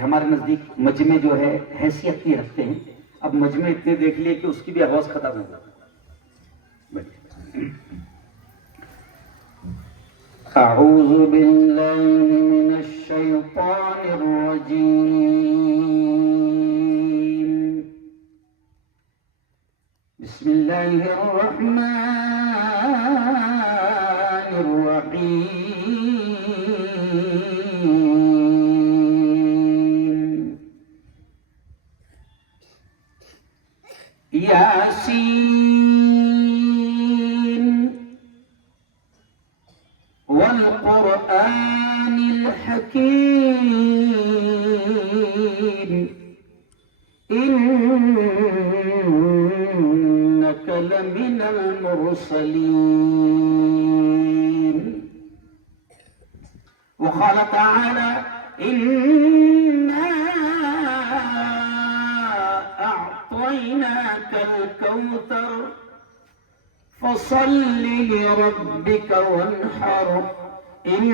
یہ ہمارے نزدیک مجمع جو ہے حیثیت کی رکھتے ہیں. اب مجمع اتنے دیکھ لیے کہ اس کی بھی آواز ختم ہو گئی. اعوذ باللہ من الشیطان الرجیم. بسم اللہ الرحمن الرحیم. یاسین والقرآن الحکیم إنك لمن المرسلين. وقال تعالى إنا أعطيناك الكوثر فصل لربك وانحر إن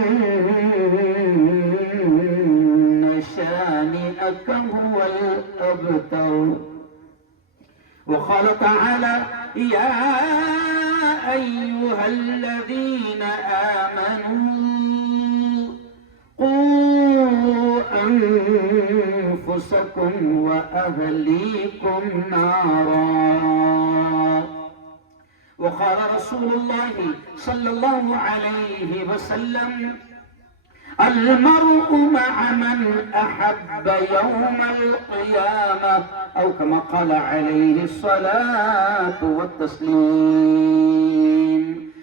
شانئك هو الأبتر. وقال تعالى يا أيها الذين آمنوا قوا أنفسكم وأهليكم نارا. وقال رسول الله صلى الله عليه وسلم المرء مع من أحب يوم القيامة أو كما قال عليه الصلاة والتسليم.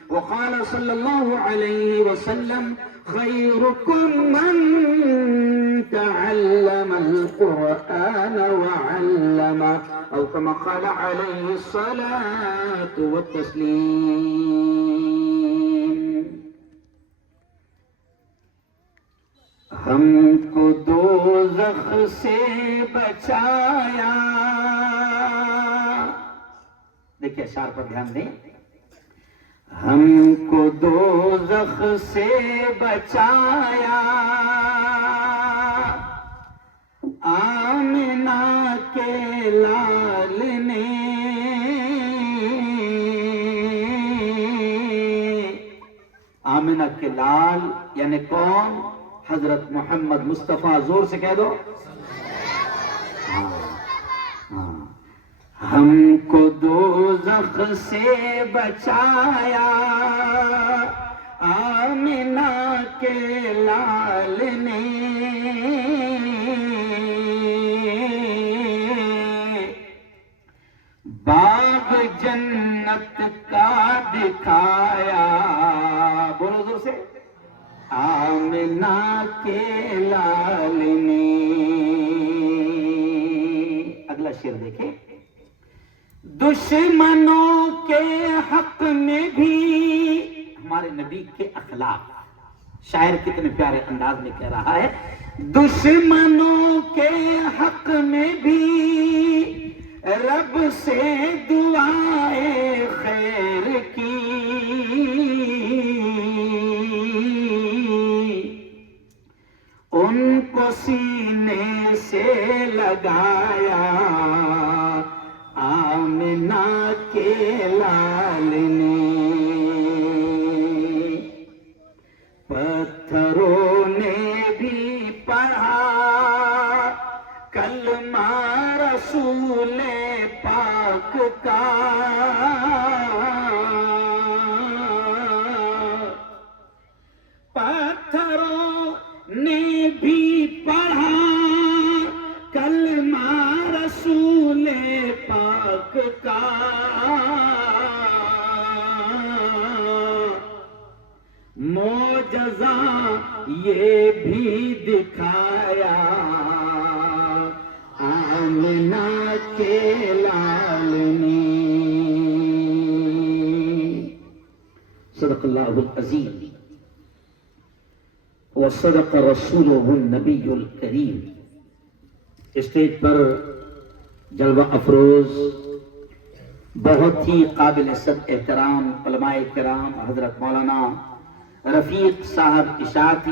وقال صلى الله عليه وسلم خيركم من تعلم القرآن وعلمه أو كما قال عليه الصلاة والتسليم. ہم کو دوزخ سے بچایا. دیکھیے اشعار پر دھیان دیں. ہم کو دوزخ سے بچایا آمنہ کے لال نے. آمنہ کے لال یعنی کون؟ حضرت محمد مصطفیٰ. زور سے کہہ دو. ہم کو دوزخ سے بچایا آمنہ کے لال نے. باغ جنت کا دکھایا. بولو زور سے. آمنہ کے لال نے. اگلا شعر دیکھیں. دشمنوں کے حق میں بھی ہمارے نبی کے اخلاق. شاعر کتنے پیارے انداز میں کہہ رہا ہے. دشمنوں کے حق میں بھی رب سے دعائے خیر کی. ان کو سینے سے لگایا آمنہ کے لال نے. پتھروں نے بھی پڑھا کلمہ رسول پاک کا. پتھروں نے بھی پڑھا کلمہ رسول پاک کا. معجزہ یہ بھی دکھایا آمنہ کے لال نے. صدق اللہ العظیم وصدق رسولہ النبی الکریم. اسٹیج پر جلوہ افروز بہت ہی قابل عزت احترام علماء کرام حضرت مولانا رفیق صاحب اشاعتی،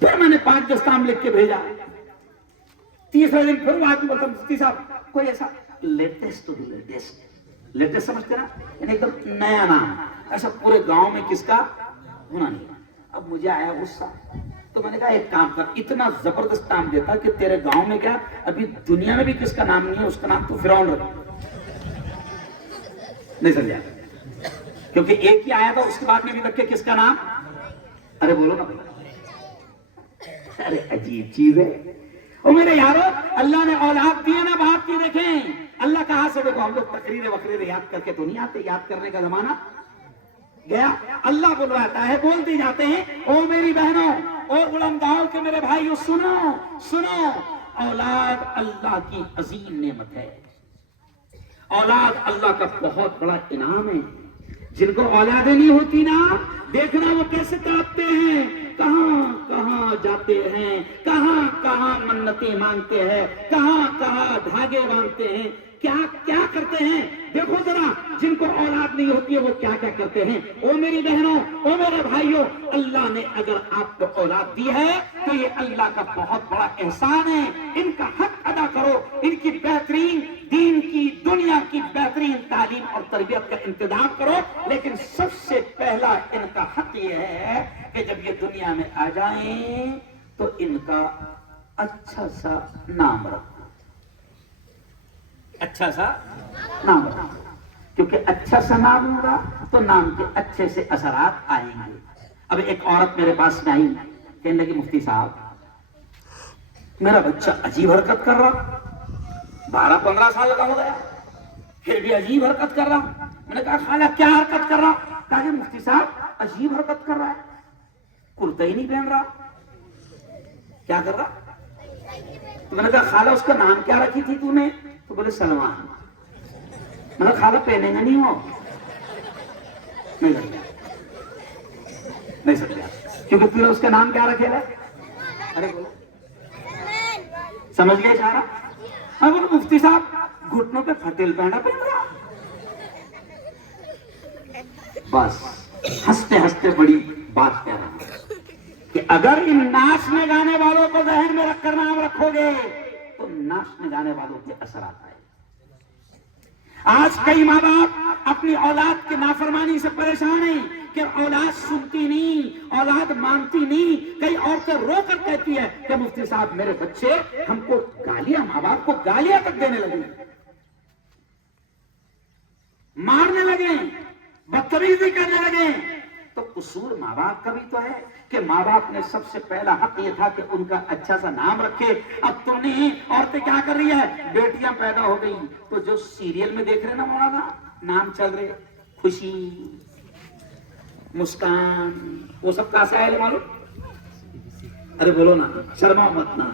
پھر میں نے 5 دستام لکھ کے بھیجا. تیسرے دن پھر وہ آدمی بولتا مفتی صاحب کوئی ایسا لیٹسٹ سمجھتے نا, یعنی ایک دم نیا نام, ایسا پورے گاؤں میں کس کا ہونا نہیں. اب مجھے آیا غصہ, تو میں نے کہا ایک کام کر, اتنا زبردست نام دیتا کہ تیرے گاؤں میں کیا ابھی دنیا میں بھی کس کا نام نہیں ہے, اس کا نام تو فرعون رکھ. نہیں سمجھا, کیونکہ ایک ہی آیا تھا, اس کے بعد میں بھی رکھے کس کا نام. ارے بولو نا, ارے عجیب چیز ہے. اور میرے یارو, اللہ نے اولاد دی ہے نا باپ کی, دیکھیں اللہ کہاں سے, دیکھو ہم لوگ تقریر وقریر یاد کر کے تو نہیں آتے, یاد کرنے کا زمانہ گیا. اللہ بلواتا ہے, بولتے جاتے ہیں. او میری بہنوں, او علماء کے میرے بھائیو, سنو سنو, اولاد اللہ کی عظیم نعمت ہے. اولاد اللہ کا بہت بڑا انعام ہے. جن کو اولادیں نہیں ہوتی نا, دیکھنا وہ کیسے تڑپتے ہیں, کہاں کہاں جاتے ہیں, کہاں کہاں منتیں مانگتے ہیں, کہاں کہاں دھاگے باندھتے ہیں, کیا کیا کرتے ہیں. دیکھو ذرا, جن کو اولاد نہیں ہوتی ہے وہ کیا کیا کرتے ہیں. او میری بہنوں, او میرے بھائیوں, اللہ نے اگر آپ کو اولاد دی ہے تو یہ اللہ کا بہت بڑا احسان ہے. ان کا حق ادا کرو, ان کی بہترین دین کی دنیا کی بہترین تعلیم اور تربیت کا انتظام کرو. لیکن سب سے پہلا ان کا حق یہ ہے کہ جب یہ دنیا میں آ جائیں تو ان کا اچھا سا نام رکھو, اچھا سا نام رکھو, کیونکہ اچھا سا نام ہوگا تو نام کے اچھے سے اثرات آئیں گے. اب ایک عورت میرے پاس میں آئی, کہنے لگی مفتی صاحب میرا بچہ عجیب حرکت کر رہا, 12-15 سال کا ہو گیا, پھر بھی عجیب حرکت کر رہا. میں نے کہا خالہ کیا حرکت کر رہا؟ کہا کہ مفتی صاحب عجیب حرکت کر رہا ہے, کرتا ہی نہیں پہن رہا. کیا کر رہا؟ تو میں نے کہا خالہ اس کا نام کیا رکھی تھی تو نے؟ تو بولے سلمان. میں نے کہا خالہ پہنے گا نہیں ہو؟ نہیں سمجھا, کیونکہ تم نے اس کا نام کیا رکھے گا. ارے بولو, سمجھ گئے اشارہ؟ اب بولو مفتی صاحب گھٹنوں پہ پھٹیل پہنا پہن رہا. بس ہنستے ہنستے بڑی بات کہہ رہا ہوں کہ اگر ان ناچنے گانے والوں کو ذہن میں رکھ کر نام رکھو گے تو ناچنے گانے والوں کے اثرات آئے. آج کئی ماں باپ اپنی اولاد کی نافرمانی سے پریشان ہیں کہ اولاد سنتی نہیں, اولاد مانتی نہیں. کئی عورتیں رو کر کہتی ہے کہ مفتی صاحب میرے بچے ہم کو گالیاں, ماں باپ کو گالیاں تک دینے لگے, مارنے لگے, بدتمیزی کرنے لگے. تو قصور ماں باپ کا بھی تو ہے کہ ماں باپ نے سب سے پہلا حق یہ تھا کہ ان کا اچھا سا نام رکھے. اب تم نے عورتیں کیا کر رہی ہے, بیٹیاں پیدا ہو گئی تو جو سیریل میں دیکھ رہے نا مولانا, نام چل رہے خوشی, مسکان, وہ سب کہاں سے آئے معلوم؟ ارے بولو نا, شرما مت نا,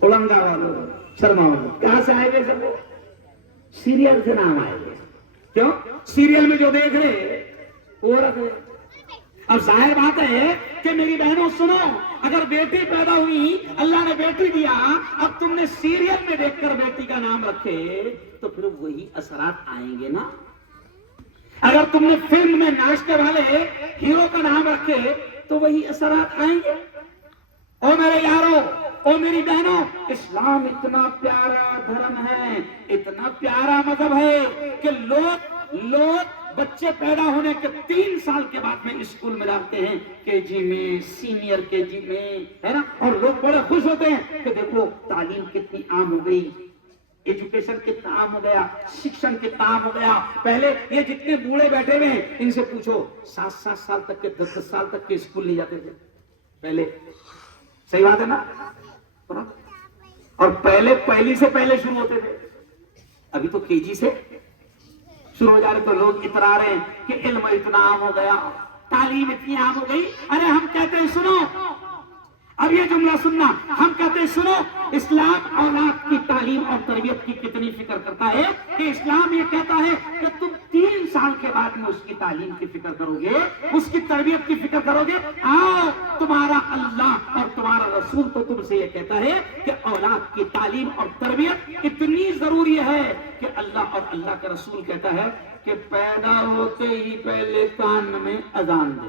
اولنگا والو شرما والو, کہاں سے آئے گے سب؟ وہ سیریل سے نام آئے گے. کیوں؟ سیریل میں جو دیکھ رہے وہ رکھ رہے. اب ظاہر بات ہے کہ میری بہنوں سنو, اگر بیٹی پیدا ہوئی, اللہ نے بیٹی دیا, اب تم نے سیریل میں دیکھ کر بیٹی کا نام رکھے تو پھر وہی اثرات آئیں گے نا. اگر تم نے فلم میں ناچنے والے ہیرو کا نام رکھے تو وہی اثرات آئیں گے. او میرے یارو, او میری بہنوں, اسلام اتنا پیارا دھرم ہے, اتنا پیارا مذہب ہے کہ لوگ بچے پیدا ہونے کے 3 سال کے بعد میں اسکول میں ڈالتے ہیں, کے جی میں, سینئر کے جی میں, ہے نا. اور لوگ بڑے خوش ہوتے ہیں کہ دیکھو تعلیم کتنی عام ہو گئی, ایجوکیشن کتنا عام ہو گیا, شکشن کتنا عام ہو گیا. پہلے یہ جتنے بوڑھے بیٹھے ہوئے ہیں ان سے پوچھو 7 سال تک کے, 10 سال تک کے اسکول نہیں جاتے تھے پہلے. صحیح بات ہے نا. اور پہلی سے پہلے شروع ہوتے تھے, ابھی تو کے جی سے شروع ہو جا رہے. تو لوگ اترا رہے ہیں کہ علم اتنا عام ہو گیا, تعلیم اتنی عام ہو گئی. ارے ہم کہتے ہیں سنو, اب یہ جملہ سننا, ہم کہتے ہیں سنو, اسلام اولاد کی تعلیم اور تربیت کی کتنی فکر کرتا ہے کہ اسلام یہ کہتا ہے کہ تم 3 سال کے بعد میں اس کی تعلیم کی فکر کرو گے, اس کی تربیت کی فکر کرو گے. آؤ, تمہارا اللہ اور تمہارا رسول تو تم سے یہ کہتا ہے کہ اولاد کی تعلیم اور تربیت اتنی ضروری ہے کہ اللہ اور اللہ کا رسول کہتا ہے کہ پیدا ہوتے ہی پہلے کان میں اذان دے.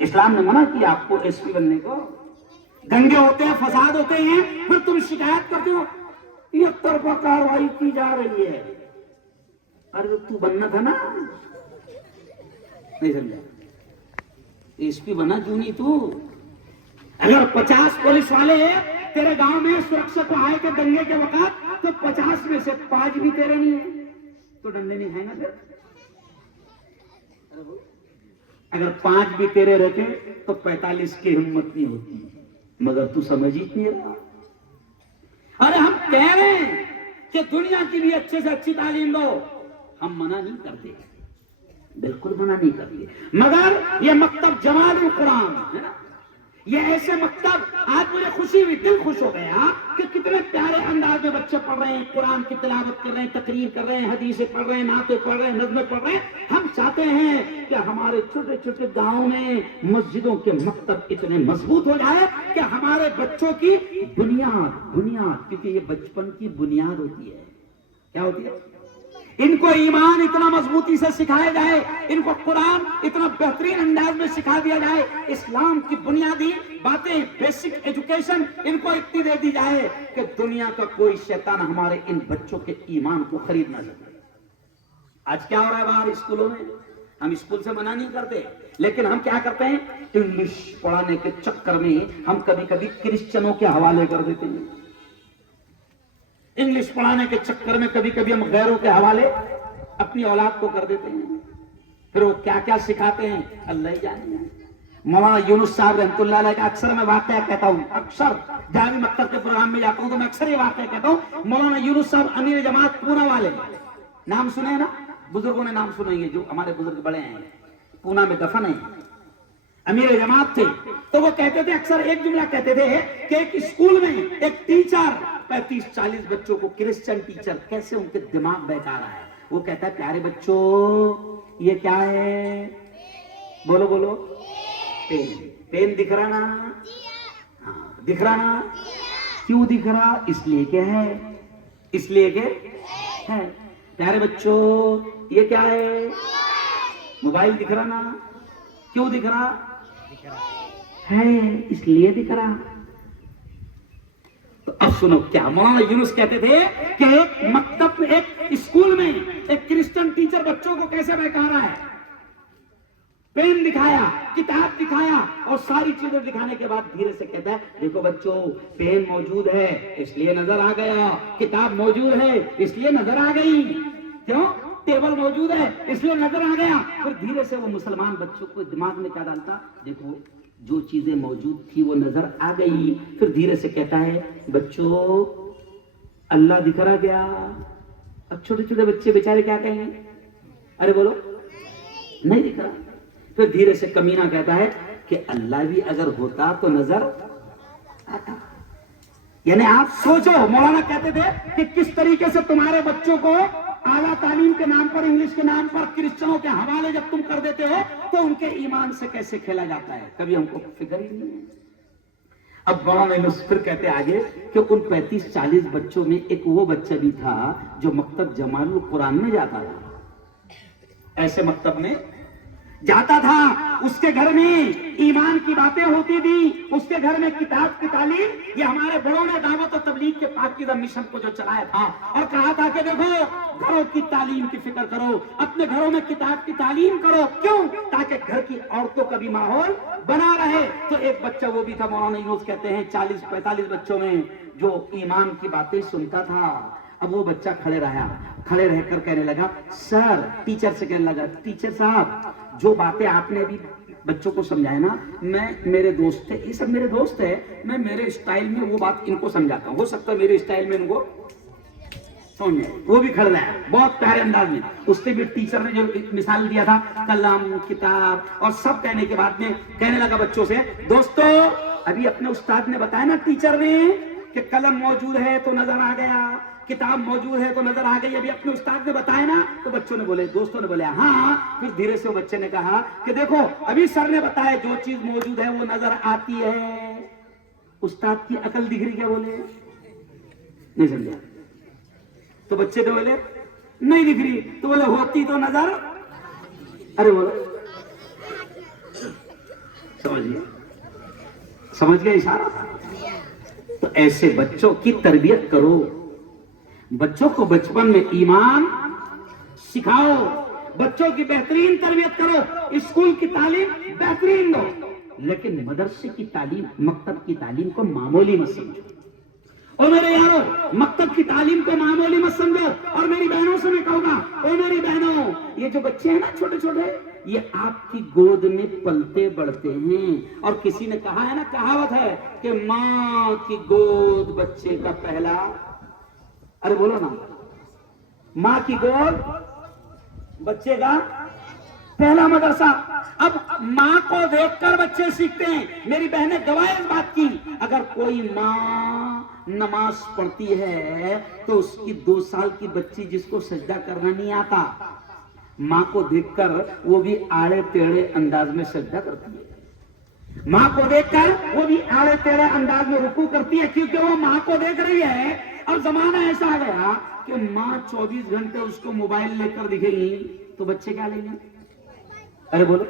اسلام نے منع کیا آپ کو ایس پی بننے کو. دنگے ہوتے ہیں, فساد ہوتے ہیں, پھر تم شکایت کرتے ہو یک طرفہ کاروائی کی جا رہی ہے. ارے تو بننا تھا نا, نہیں سمجھا؟ ایس پی بنا کیوں نہیں تو؟ اگر 50 پولیس والے تیرے گاؤں میں سرکشا کو آئے کے دنگے کے وقت, تو 50 میں سے 5 بھی تیرے نہیں ہیں, تو ڈنڈے نہیں ہیں نا پھر. اگر 5 بھی تیرے رہتے تو 45 کی ہمت نہیں ہوتی, مگر تو سمجھ ہی نہیں رہا. ارے ہم کہہ رہے ہیں کہ دنیا کی بھی اچھے سے اچھی تعلیم دو, ہم منع نہیں کرتے, بالکل منع نہیں کرتے, مگر یہ مکتب جمال القرآن ہے نا, یہ ایسے مکتب, آج مجھے خوشی ہوئی, دل خوش ہو گیا کہ کتنے پیارے انداز میں بچے پڑھ رہے ہیں, قرآن کی تلاوت کر رہے ہیں, تقریر کر رہے ہیں, حدیثیں پڑھ رہے ہیں, نعتیں پڑھ رہے ہیں, نظمیں پڑھ رہے ہیں. ہم چاہتے ہیں کہ ہمارے چھوٹے چھوٹے گاؤں میں مسجدوں کے مکتب اتنے مضبوط ہو جائے کہ ہمارے بچوں کی بنیاد, کیونکہ یہ بچپن کی بنیاد ہوتی ہے. کیا ہوتی ہے؟ ان کو ایمان اتنا مضبوطی سے سکھایا جائے, ان کو قرآن اتنا بہترین انداز میں سکھا دیا جائے, اسلام کی بنیادی باتیں, بیسک ایجوکیشن ان کو اتنی دے دی جائے کہ دنیا کا کوئی شیطان ہمارے ان بچوں کے ایمان کو خرید نہ سکے. آج کیا ہو رہا ہے باہر اسکولوں میں؟ ہم اسکول سے منع نہیں کرتے, لیکن ہم کیا کرتے ہیں, انگلش پڑھانے کے چکر میں ہم کبھی کبھی کرسچنوں کے حوالے کر دیتے ہیں. انگلش پڑھانے کے چکر میں کبھی کبھی ہم غیروں کے حوالے اپنی اولاد کو کر دیتے ہیں. پھر وہ کیا کیا سکھاتے ہیں اللہ ہی جانے. مولانا یونس صاحب رحمۃ اللہ علیہ کا اکثر میں واقعہ کہتا ہوں, اکثر جامع مکتب کے پروگرام میں جاتا ہوں تو میں اکثر یہ واقعہ کہتا ہوں. مولانا یونس صاحب امیر جماعت پونا والے, نام سنے ہیں نا, بزرگوں نے نام سنے ہیں, جو ہمارے بزرگ بڑے ہیں, پونا میں دفن ہیں, امیر جماعت تھے. تو وہ کہتے تھے, اکثر ایک جملہ کہتے تھے کہ ایک اسکول میں ایک ٹیچر 35-40 بچوں کو, کرسچن ٹیچر, کیسے ان کے دماغ بہکا رہا ہے. وہ کہتا ہے پیارے بچوں یہ کیا ہے, بولو بولو, پین دکھ رہا نا, ہاں دکھ رہا نا, کیوں دکھ رہا, اس لیے کہ ہے, اس لیے کہ ہے. پیارے بچوں یہ کیا ہے, موبائل دکھ رہا نا, کیوں دکھ رہا ہے, اس لیے دکھ رہا. تو اب سنو کیا مولانا یونس کہتے تھے کہ ایک مکتب میں, ایک اسکول میں ایک کرسچن ٹیچر بچوں کو کیسے بہکا رہا ہے. پین دکھایا, کتاب دکھایا, اور ساری چیزیں دکھانے کے بعد دھیرے سے کہتا ہے دیکھو بچوں پین موجود ہے اس لیے نظر آ گیا, کتاب موجود ہے اس لیے نظر آ گئی, کیوں, ٹیبل موجود ہے اس لیے نظر آ گیا. پھر دھیرے سے وہ مسلمان بچوں کو دماغ میں کیا ڈالتا, دیکھو جو چیزیں موجود تھی وہ نظر آ گئی. پھر دھیرے سے کہتا ہے بچوں اللہ دکھ رہا کیا. اب چھوٹے چھوٹے بچے بیچارے کیا کہیں گے, ارے بولو نہیں دکھ رہا. پھر دھیرے سے کمینہ کہتا ہے کہ اللہ بھی اگر ہوتا تو نظر آتا. یعنی آپ سوچو, مولانا کہتے تھے کہ کس طریقے سے تمہارے بچوں کو اعلیٰ تعلیم کے نام پر, انگلش کے نام پر کرسچنوں کے حوالے جب تم کر دیتے ہو تو ان کے ایمان سے کیسے کھیلا جاتا ہے, کبھی ہم کو فکر ہی نہیں ہے. اب مولانا پھر کہتے آگے کہ ان 35-40 بچوں میں ایک وہ بچہ بھی تھا جو مکتب جمال القرآن میں جاتا تھا. ایسے مکتب میں جاتا تھا, اس کے گھر میں ایمان کی باتیں ہوتی تھی, اس کے گھر میں کتاب کی تعلیم. یہ ہمارے بڑوں نے دعوت و تبلیغ کے پاکیزہ مشن کو جو چلایا تھا اور کہا تھا کہ دیکھو گھروں کی تعلیم کی فکر کرو, اپنے گھروں میں کتاب کی تعلیم کرو, کیوں, تاکہ گھر کی عورتوں کا بھی ماحول بنا رہے. تو ایک بچہ وہ بھی تھا, مولانا یونس کہتے ہیں 40-45 بچوں میں جو ایمان کی باتیں سنتا تھا. اب وہ بچہ کھڑے رہ کر کہنے لگا سر, ٹیچر سے کہنے لگا ٹیچر صاحب جو باتیں آپ نے ابھی بچوں کو سمجھائے نا, میں میرے دوست تھے, یہ سب میرے دوست ہے, میں میرے اسٹائل میں وہ بات ان کو سمجھاتا ہوں, ہو سکتا ہے میرے اسٹائل میں ان کو سمجھے. وہ بھی کھڑ رہا ہے بہت پیارے انداز میں. اس سے بھی ٹیچر نے جو مثال دیا تھا قلم, کتاب اور سب کہنے کے بعد میں کہنے لگا بچوں سے, دوستو ابھی اپنے استاد نے بتایا نا, ٹیچر نے, کہ قلم موجود ہے تو نظر آ گیا, کتاب موجود ہے تو نظر آ گئی. ابھی اپنے استاد نے بتایا نا, تو بچوں نے بولے, دوستوں نے بولے ہاں. پھر دھیرے سے وہ بچے نے کہا کہ دیکھو ابھی سر نے بتایا جو چیز موجود ہے وہ نظر آتی ہے, استاد کی عقل دکھ رہی, کیا بولے, نہیں سمجھا. تو بچے نے بولے نہیں دکھ رہی, تو بولے ہوتی تو نظر, ارے بولو سمجھ گئے اشارہ؟ تو ایسے بچوں کی تربیت کرو، بچوں کو بچپن میں ایمان سکھاؤ، بچوں کی بہترین تربیت کرو، اسکول کی تعلیم بہترین دو، لیکن مدرسے کی تعلیم، مکتب کی تعلیم کو معمولی مت سمجھو۔ اور میرے یارو، مکتب کی تعلیم کو معمولی مت سمجھو۔ اور میری بہنوں سے میں کہوں گا، اور میری بہنوں، یہ جو بچے ہیں نا چھوٹے چھوٹے، یہ آپ کی گود میں پلتے بڑھتے ہیں، اور کسی نے کہا ہے نا، کہاوت ہے کہ ماں کی گود بچے کا پہلا، ارے بولو نا، ماں کی گود بچے کا پہلا مدرسہ۔ اب ماں کو دیکھ کر بچے سیکھتے ہیں۔ میری بہنیں گواہ اس بات کی، اگر کوئی ماں نماز پڑھتی ہے تو اس کی 2 سال کی بچی جس کو سجدہ کرنا نہیں آتا، ماں کو دیکھ کر وہ بھی آڑے ٹیڑھے انداز میں سجدہ کرتی ہے، ماں کو دیکھ کر وہ بھی آڑے ٹیڑھے انداز میں رکوع کرتی ہے، کیونکہ وہ ماں کو دیکھ رہی ہے۔ اب زمانہ ایسا آ گیا کہ ماں 24 گھنٹے اس کو موبائل لے کر دکھے گی تو بچے کیا لیں گے؟ ارے بولو،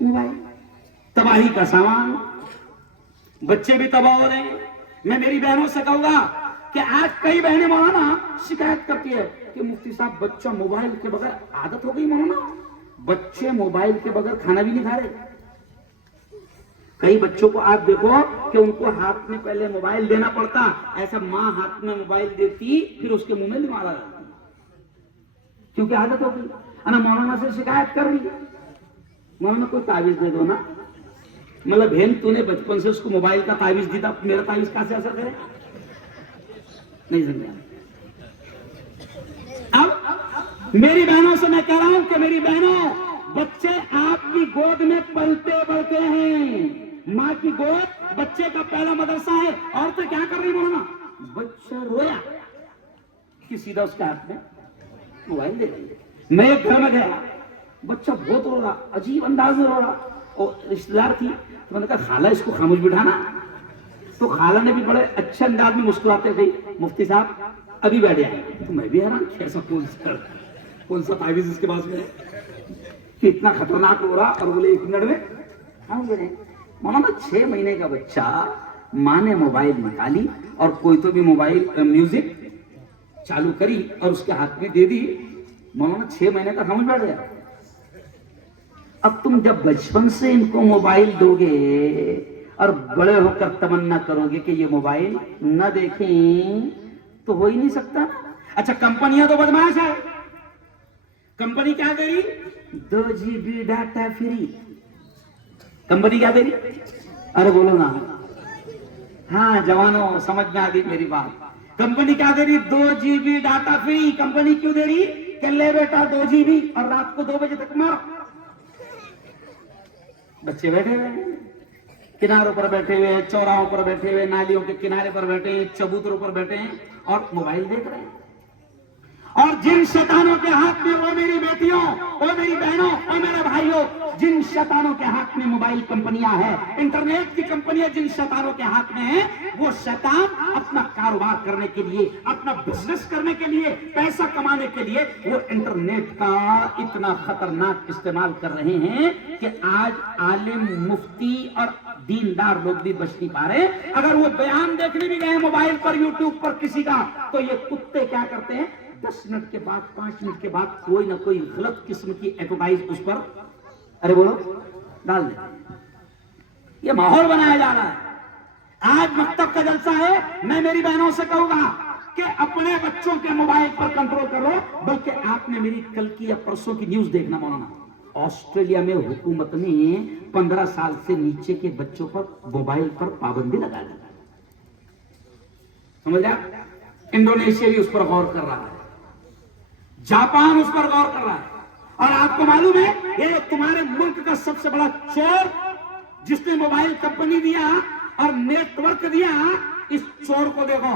موبائل تباہی کا سامان، بچے بھی تباہ ہو رہے ہیں۔ میں میری بہنوں سے کہوں گا کہ آج کئی بہنیں مولانا شکایت کرتی ہے کہ مفتی صاحب بچہ موبائل کے بغیر، عادت ہو گئی مولانا، بچے موبائل کے بغیر کھانا بھی نہیں کھا رہے۔ کئی بچوں کو آپ دیکھو کہ ان کو ہاتھ میں پہلے موبائل دینا پڑتا، ایسا ماں ہاتھ میں موبائل دیتی پھر اس کے منہ میں مارا جاتا، کیونکہ عادت ہو گئی۔ انا مولانا سے شکایت کر رہی ہے، مولانا کوئی تعویذ دے دو نا۔ مطلب بہن تو نے بچپن سے اس کو موبائل کا تعویذ دیتا، میرا تعویذ کیسے اثر کرے؟ نہیں سمجھا؟ اب میری بہنوں سے میں کہہ رہا ہوں کہ میری بہنوں، بچے آپ کی گود میں پلتے بڑھتے ہیں، ماں کی گود بچے کا پہلا مدرسہ ہے۔ عورتیں کیا کر رہی مولانا؟ بچہ رویا کہ سیدھا اس کے ہاتھ میں موبائل دے رہی ہے۔ میں ایک گھر میں گیا، بچہ بہت رو رہا، عجیب انداز میں رو رہا، اور رشتے دار تھی، تو میں نے کہا خالہ اس کو خاموش بٹھانا، تو خالہ نے بھی بڑے اچھے انداز میں مسکراتے تھے، مفتی صاحب ابھی بیٹھ جائیں۔ تو میں بھی حیران، کیسا کون سا تعویذ اس کے پاس میں کہ اتنا خطرناک رو رہا، اور بولے 1 منٹ میں خاموش بیٹھے۔ مولانا 6 مہینے کا بچہ، ماں نے موبائل نکالی اور کوئی تو بھی موبائل میوزک چالو کری اور اس کے ہاتھ میں دے دی، مولانا 6 مہینے کا خاموش بیٹھ گیا۔ اب تم جب بچپن سے ان کو موبائل دو گے اور بڑے ہو کر تمنا کرو گے کہ یہ موبائل نہ دیکھیں تو ہو ہی نہیں سکتا نا۔ اچھا کمپنیاں تو بدماش ہے، کمپنی کیا دے رہی؟ 2 GB ڈاٹا فری۔ کمپنی کیا دے رہی؟ ارے بولو نا، ہاں جوانوں سمجھ میں آ گئی میری بات۔ کمپنی کیا دے رہی؟ 2 GB ڈاٹا فری۔ کمپنی کیوں دے رہی؟ کہ لے بیٹا 2 GB اور رات کو 2 بجے تک مارو۔ بچے بیٹھے ہوئے ہیں، کناروں پر بیٹھے ہوئے ہیں، چوراہوں پر بیٹھے ہوئے، نالیوں کے کنارے پر بیٹھے ہیں، چبوتروں پر بیٹھے ہیں اور موبائل دیکھ رہے ہیں۔ اور جن شیطانوں کے ہاتھ میں، وہ میری بیٹیوں، وہ میری بہنوں، اور میرے بھائیوں، جن شیطانوں کے ہاتھ میں موبائل کمپنیاں ہیں، انٹرنیٹ کی کمپنیاں جن شیطانوں کے ہاتھ میں ہیں، وہ شیطان اپنا کاروبار کرنے کے لیے، اپنا بزنس کرنے کے لیے، پیسہ کمانے کے لیے وہ انٹرنیٹ کا اتنا خطرناک استعمال کر رہے ہیں کہ آج عالم، مفتی اور دیندار لوگ بھی بچ نہیں پا رہے۔ اگر وہ بیان دیکھنے بھی گئے موبائل پر، یوٹیوب پر کسی کا، تو یہ کتے کیا کرتے ہیں؟ 10 منٹ کے بعد، 5 منٹ کے بعد کوئی نہ کوئی غلط قسم کی ایڈورٹائز اس پر، ارے بولو، ڈال دیں۔ یہ ماحول بنایا جا رہا ہے۔ آج مکتب کا جلسہ ہے، میں میری بہنوں سے کہوں گا کہ اپنے بچوں کے موبائل پر کنٹرول کرو۔ بلکہ آپ نے میری کل کی یا پرسوں کی نیوز دیکھنا مولانا، آسٹریلیا میں حکومت نے 15 سال سے نیچے کے بچوں پر موبائل پر پابندی لگا دی۔ سمجھ رہا؟ انڈونیشیا بھی اس پر غور کر رہا ہے، جاپان اس پر غور کر رہا ہے۔ اور آپ کو معلوم ہے یہ تمہارے ملک کا سب سے بڑا چور جس نے موبائل کمپنی دیا اور نیٹ ورک دیا، اس چور کو دیکھو،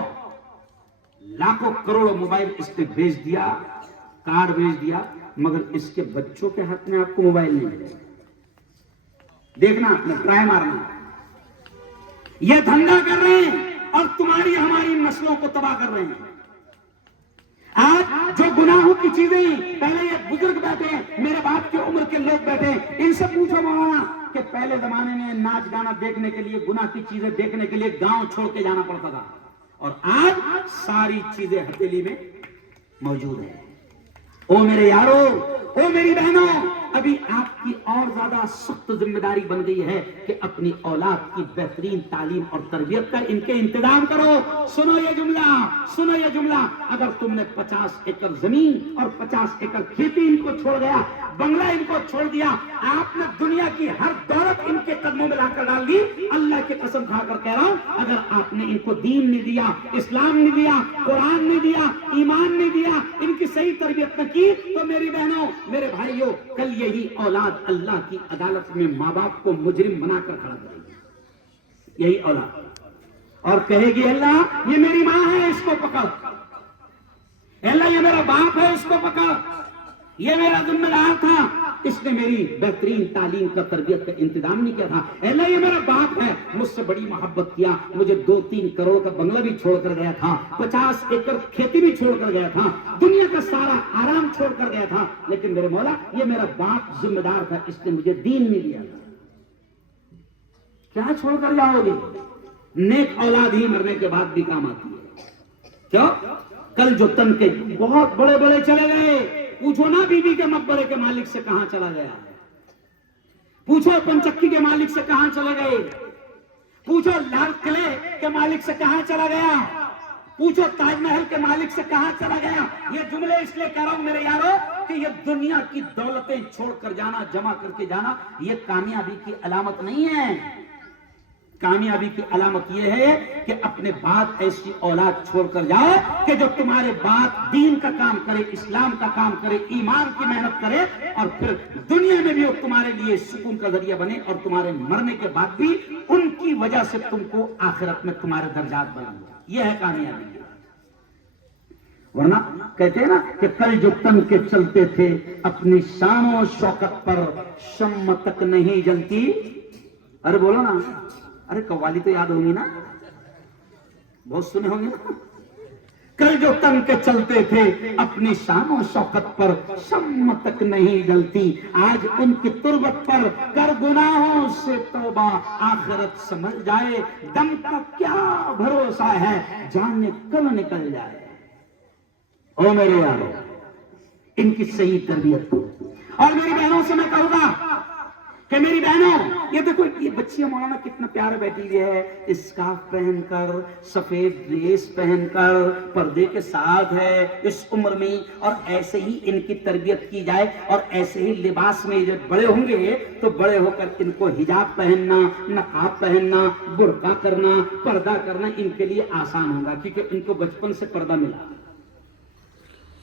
لاکھوں کروڑوں موبائل اس نے بھیج دیا، کارڈ بھیج دیا، مگر اس کے بچوں کے ہاتھ میں آپ کو موبائل نہیں ملے۔ دیکھنا، اپنے ٹرائی مارنا، یہ دھندا کر رہے ہیں اور تمہاری ہماری نسلوں کو تباہ کر رہے ہیں۔ آج جو گناہوں کی چیزیں، پہلے یہ بزرگ بیٹھے ہیں، میرے باپ کی عمر کے لوگ بیٹھے ہیں، ان سے پوچھو مولانا کہ پہلے زمانے میں ناچ گانا دیکھنے کے لیے، گناہ کی چیزیں دیکھنے کے لیے گاؤں چھوڑ کے جانا پڑتا تھا، اور آج ساری چیزیں ہتھیلی میں موجود ہیں۔ او میرے یارو، او میری بہنوں، ابھی آپ کی اور زیادہ سخت ذمہ داری بن گئی ہے کہ اپنی اولاد کی بہترین تعلیم اور تربیت کا ان کے انتظام کرو۔ سنو یہ جملہ، سنو یہ جملہ، اگر تم نے 50 ایکڑ زمین اور 50 ایکڑ کھیتی ان کو چھوڑ گیا، بنگلہ ان کو چھوڑ دیا، آپ نے دنیا کی ہر دولت ان کے قدموں میں لا کر ڈال دی، اللہ کی قسم کھا کر کہہ رہا ہوں، اگر آپ نے ان کو دین نہیں دیا، اسلام نہیں دیا، قرآن نہیں دیا، ایمان نہیں دیا، ان کی صحیح تربیت نہ کی، تو میری بہنوں، میرے بھائیوں، کل یہی اولاد اللہ کی عدالت میں ماں باپ کو مجرم بنا کر کھڑا کرے گی، یہی اولاد، اور کہے گی اللہ یہ میری ماں ہے اس کو پکڑ، اللہ یہ میرا باپ ہے اس کو پکڑ، یہ میرا ذمہ دار تھا، اس نے میری بہترین تعلیم کا تربیت کا انتظام نہیں کیا تھا، اللہ یہ میرا باپ ہے، مجھ سے بڑی محبت کیا، مجھے 2-3 کروڑ کا بنگلہ بھی چھوڑ کر گیا تھا، 50 ایکڑ کھیتی بھی چھوڑ کر گیا تھا، دنیا کا سارا آرام چھوڑ کر گیا تھا، لیکن میرے مولا یہ میرا باپ ذمہ دار تھا، اس نے مجھے دین نہیں دیا تھا۔ کیا چھوڑ کر جاؤ گے؟ نیک اولاد ہی مرنے کے بعد بھی کام آتی ہے۔ کیوں؟ کل جو تن کے بہت بڑے بڑے چلے گئے، پوچھو نا بی بی کے مقبرے کے مالک سے کہاں چلا گیا، پوچھو پنچکی کے مالک سے کہاں چلے گئے، پوچھو لال قلعے کے مالک سے کہاں چلا گیا، پوچھو تاج محل کے مالک سے کہاں چلا گیا۔ یہ جملے اس لیے کہہ رہا ہوں میرے یارو کہ یہ دنیا کی دولتیں چھوڑ کر جانا، جمع کر کے جانا، یہ کامیابی کی علامت نہیں ہے۔ کامیابی کی علامت یہ ہے کہ اپنے بعد ایسی اولاد چھوڑ کر جاؤ کہ جو تمہارے بعد دین کا کام کرے، اسلام کا کام کرے، ایمان کی محنت کرے، اور پھر دنیا میں بھی وہ تمہارے لیے سکون کا ذریعہ بنے، اور تمہارے مرنے کے بعد بھی ان کی وجہ سے تم کو آخرت میں تمہارے درجات بلند ہو۔ یہ ہے کامیابی۔ ورنہ کہتے ہیں نا کہ کل جو تن کے چلتے تھے اپنی شان و شوکت پر، شمع تک نہیں جلتی۔ ارے بولو نا، ارے قوالی تو یاد ہوں گی نا، بہت سنے ہوں گے نا۔ کل جو تن کے چلتے تھے اپنی شان و شوکت پر، شمع تک نہیں جلتی، آج ان کی تربت پر کر گناہوں سے توبہ، آخرت سمجھ جائے، دم کا کیا بھروسہ ہے، جانے کب نکل جائے۔ او میرے یارو، ان کی صحیح تربیت کو، اور میری بہنوں سے میں کہوں گا کہ میری بہنوں، یہ دیکھو یہ بچیاں مولانا کتنا پیارا بیٹھی ہوئی ہے، اسکارف پہن کر، سفید ڈریس پہن کر، پردے کے ساتھ ہے اس عمر میں، اور ایسے ہی ان کی تربیت کی جائے، اور ایسے ہی لباس میں جب بڑے ہوں گے تو بڑے ہو کر ان کو حجاب پہننا، نقاب پہننا، برقع کرنا، پردہ کرنا ان کے لیے آسان ہوگا، کیونکہ ان کو بچپن سے پردہ ملا۔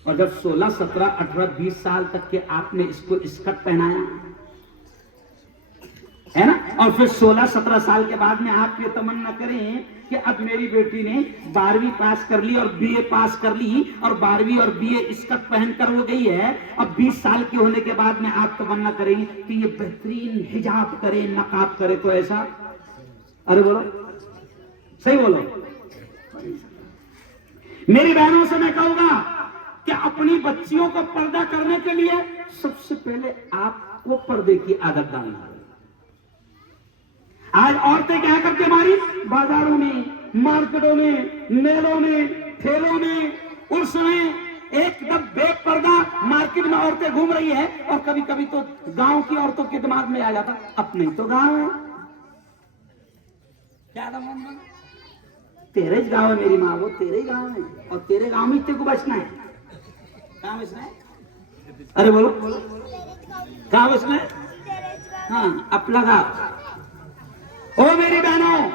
اور جب 16, 17, 18, 20 سال تک کے آپ نے اس کو اسکرٹ پہنایا ہے نا، اور پھر 16, 17 سال کے بعد میں آپ یہ تمنا کریں کہ اب میری بیٹی نے 12ویں پاس کر لی اور BA پاس کر لی، اور 12ویں اور BA اسکرٹ پہن کر وہ گئی ہے، اب 20 سال کی ہونے کے بعد میں آپ تمنا کریں کہ یہ بہترین حجاب کرے، نقاب کرے، تو ایسا؟ ارے بولو، صحیح بولو۔ میری بہنوں سے میں کہوں گا کہ اپنی بچیوں کو پردہ کرنے کے لیے سب سے پہلے آپ کو پردے کی عادت ڈالنا ہے۔ آج عورتیں کیا کرتے ہماری، بازاروں میں، مارکیٹوں میں، میلوں میں، ٹھیلوں میں، عرس میں، ایک دم بے پردہ مارکیٹ میں عورتیں گھوم رہی ہیں، اور کبھی کبھی تو گاؤں کی عورتوں کے دماغ میں آ جاتا اپنے تو گاؤں ہے، کیا تیرے گاؤں ہے میری ماں، وہ تیرے گاؤں ہے، اور تیرے گاؤں میں تیرے کو بچنا ہے، کہاں بچنا ہے؟ ارے بولو، کہاں بچنا ہے؟ ہاں، اپنا گاؤں۔ او میری بہنوں،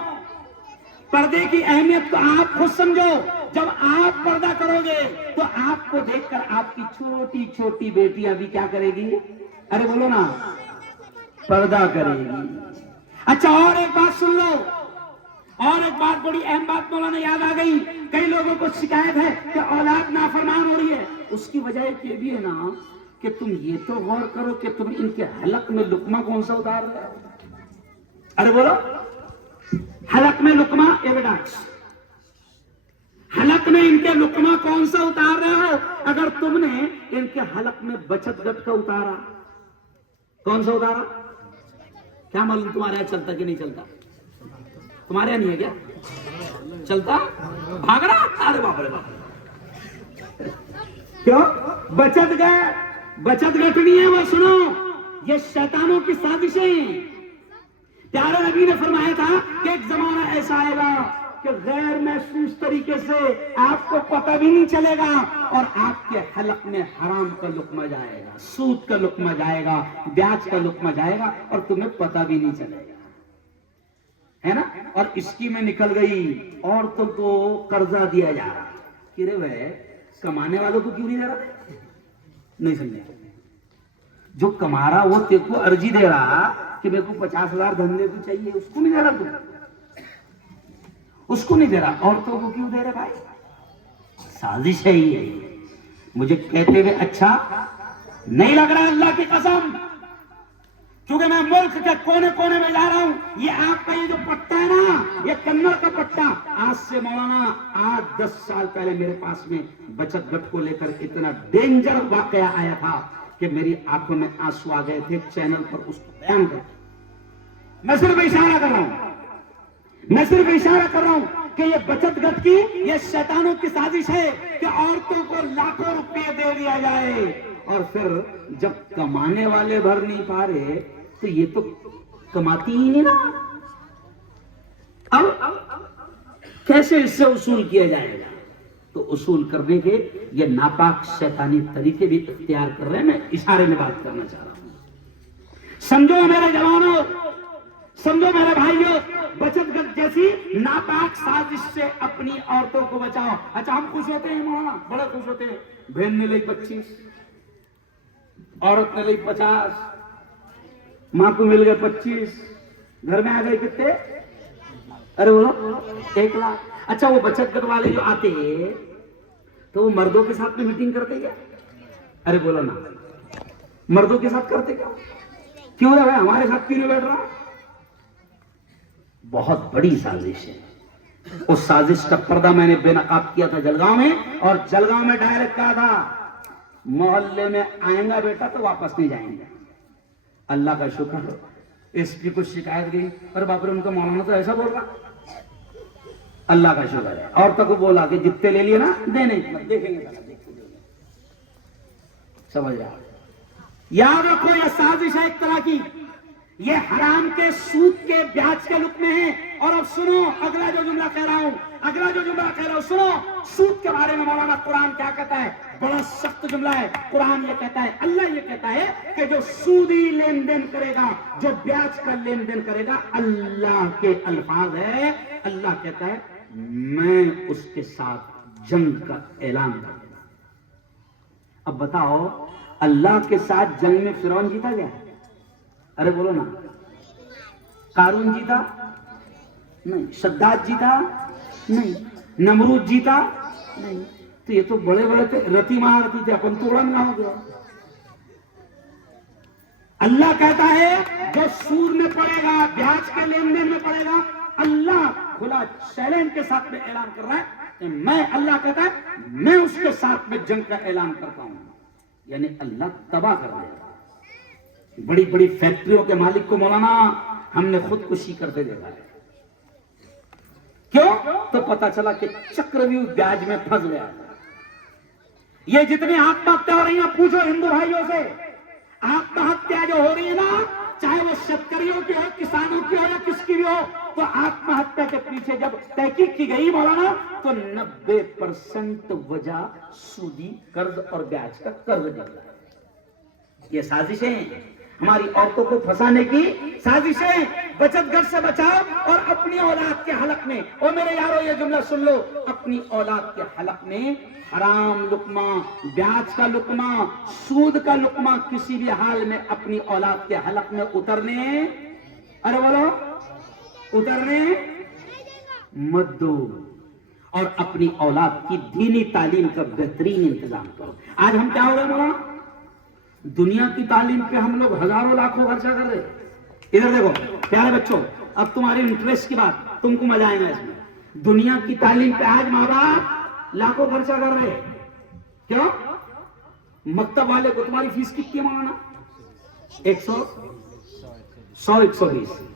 پردے کی اہمیت کو آپ خود سمجھو۔ جب آپ پردہ کرو گے تو آپ کو دیکھ کر آپ کی چھوٹی چھوٹی بیٹیاں بھی کیا کرے گی؟ ارے بولو نا، پردہ کرے گی۔ اچھا، اور ایک بات سن لو، اور ایک بات، بڑی اہم بات مولانا یاد آ گئی۔ کئی لوگوں کو شکایت ہے کہ اولاد نافرمان ہو رہی ہے، اس کی وجہ یہ بھی ہے نا کہ تم یہ تو غور کرو کہ تم ان کے حلق میں لقمہ کون سا اتار رہے ہو۔ ارے بولو، حلق میں لقمہ، ایویڈنس، حلق میں ان کے لقمہ کون سا اتار رہے ہو؟ اگر تم نے ان کے حلق میں بچت گٹ کا اتارا، کون سا اتارا؟ کیا معلوم تمہارے یہاں چلتا کہ نہیں چلتا؟ تمہارے یہاں نہیں ہے کیا چلتا؟ بھاگ رہا؟ ارے باپ رے باپ، کیوں؟ بچت گٹنی ہے وہ، سنو یہ شیطانوں کی سازشیں۔ پیارے نبی نے فرمایا تھا کہ ایک زمانہ ایسا آئے گا کہ غیر محسوس طریقے سے آپ کو پتہ بھی نہیں چلے گا اور آپ کے حلق میں حرام کا لقمہ جائے گا، سود کا لقمہ جائے گا، بیاج کا لقمہ جائے گا اور تمہیں پتہ بھی نہیں چلے گا، ہے نا؟ اور اسکیمیں نکل گئی، عورتوں کو قرضہ دیا جا رہا کہ رے بھائی کمانے والوں کو کیوں نہیں دے رہا؟ نہیں سمجھے؟ جو کما رہا وہ تیرے کو ارجی دے رہا کہ میرے کو 50,000 دھندے کو چاہیے، اس کو نہیں دے رہا، تو اس کو نہیں دے رہا، عورتوں کو کیوں دے رہے بھائی؟ سازش ہے یہ۔ مجھے کہتے ہوئے اچھا نہیں لگ رہا اللہ کی قسم، کیونکہ میں ملک کے کونے کونے میں جا رہا ہوں۔ یہ آپ کا یہ جو پٹا ہے نا، یہ کنڑ کا پٹا، آج سے مولانا 8-10 سال پہلے میرے پاس میں بچت گٹ کو لے کر اتنا ڈینجر واقعہ آیا تھا کہ میری آنکھوں میں آنسو آ گئے تھے، چینل پر اس کو بیان کر۔ میں صرف اشارہ کر رہا ہوں کہ یہ بچت گٹ کی، یہ شیطانوں کی سازش ہے کہ عورتوں کو لاکھوں روپے دے دیا جائے اور پھر جب کمانے والے بھر نہیں پا رہے تو یہ تو کماتی ہی نہیں نا، اب کیسے اس سے اصول کیا جائے گا؟ تو اصول کرنے کے یہ ناپاک شیطانی طریقے بھی اختیار کر رہے ہیں۔ میں اشارے میں بات کرنا چاہ رہا ہوں۔ سمجھو میرے جوانوں، سمجھو میرے بھائیوں، بچت گٹ جیسی ناپاک سازش سے اپنی عورتوں کو بچاؤ۔ اچھا ہم خوش ہوتے ہیں مولانا، بڑے خوش ہوتے ہیں، بہن نے لی 25، عورت نے لی 50، ماں کو مل گئے 25، گھر میں آ گئے کتنے؟ ارے بولو 1 لاکھ۔ اچھا وہ بچت گٹ والے جو آتے تو وہ مردوں کے ساتھ میں میٹنگ کرتے کیا؟ ارے بولو نا، مردوں کے ساتھ کرتے کیا؟ کیوں رہا ہمارے ساتھ کیوں نہیں بیٹھ رہا؟ بہت بڑی سازش ہے۔ اس سازش کا پردہ میں نے بے نقاب کیا تھا جلگاؤں میں، اور جلگاؤں میں ڈائریکٹ کہا تھا محلے میں آئیں گا بیٹا تو واپس نہیں جائیں گے۔ اللہ کا شکر، ایس پی کو شکایت گئی، اور باپ رے ان کا مولانا تو ایسا بول رہا۔ اللہ کا شکر ہے، عورتوں کو بولا کہ جتنے لے لیے نا دینے، دیکھیں گے سمجھ رہا۔ یاد رکھو یہ سازش ہے ایک طرح کی، یہ حرام کے، سود کے، بیاج کے لقمے ہیں۔ اور اب سنو اگلا جو جملہ کہہ رہا ہوں، سنو سود کے بارے میں مولانا قرآن کیا کہتا ہے، بڑا سخت جملہ ہے۔ قرآن یہ کہتا ہے، اللہ یہ کہتا ہے کہ جو سودی لین دین کرے گا، جو بیاج کا لین دین کرے گا، اللہ کے الفاظ ہے، اللہ کہتا ہے میں اس کے ساتھ جنگ کا اعلان کر دوں۔ اب بتاؤ اللہ کے ساتھ جنگ میں فرعون جیتا گیا؟ ارے بولو نا، قارون جیتا نہیں، شداد جیتا نہیں، نمرود جیتا نہیں، تو یہ تو بڑے بڑے تھے، رتی مارتی تھے، اپن توڑا نہ ہو گیا۔ اللہ کہتا ہے جو سود میں پڑے گا، بیاج کے لین دین میں پڑے گا، اللہ کھلا چیلنج کے ساتھ میں اعلان کر رہا ہے کہ میں، اللہ کہتا ہے میں اس کے ساتھ میں جنگ کا اعلان کرتا ہوں، یعنی اللہ تباہ کر دے گا۔ بڑی بڑی فیکٹریوں کے مالک کو مولانا ہم نے خودکشی کرتے دیکھا ہے، کیوں؟ تو پتا چلا کہ چکرویوہ بیاج میں پھنس گیا۔ یہ جتنی آتم ہتیا ہو رہی ہیں، پوچھو ہندو بھائیوں سے، آتم ہتیا جو ہو رہی ہے نا، چاہے وہ شتکریوں کی ہو، کسانوں کی ہو یا کس کی بھی ہو، تو آتم ہتیا کے پیچھے جب تحقیق کی گئی مولانا تو 90% وجہ سودی قرض اور بیاج کا قرض نکلا۔ یہ سازشیں ہماری عورتوں کو پھنسانے کی سازشیں، بچت گھر سے بچاؤ اور اپنی اولاد کے حلق میں، اور میرے یارو یہ جملہ سن لو، اپنی اولاد کے حلق میں حرام لقمہ، بیاج کا لقمہ، سود کا لقمہ کسی بھی حال میں اپنی اولاد کے حلق میں اترنے، ارے بولو اترنے مت دو، اور اپنی اولاد کی دینی تعلیم کا بہترین انتظام کرو۔ آج ہم کیا ہو گئے مولانا؟ دنیا کی تعلیم پہ ہم لوگ ہزاروں لاکھوں خرچہ کر رہے۔ ادھر دیکھو پیارے بچوں، اب تمہاری انٹرسٹ کی بات، تم کو مزہ آئے گا اس میں۔ دنیا کی تعلیم پہ آج ماں باپ لاکھوں خرچہ کر رہے، کیوں؟ مکتب والے کو تمہاری فیس کتنی ہے مولانا؟ 100 120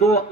2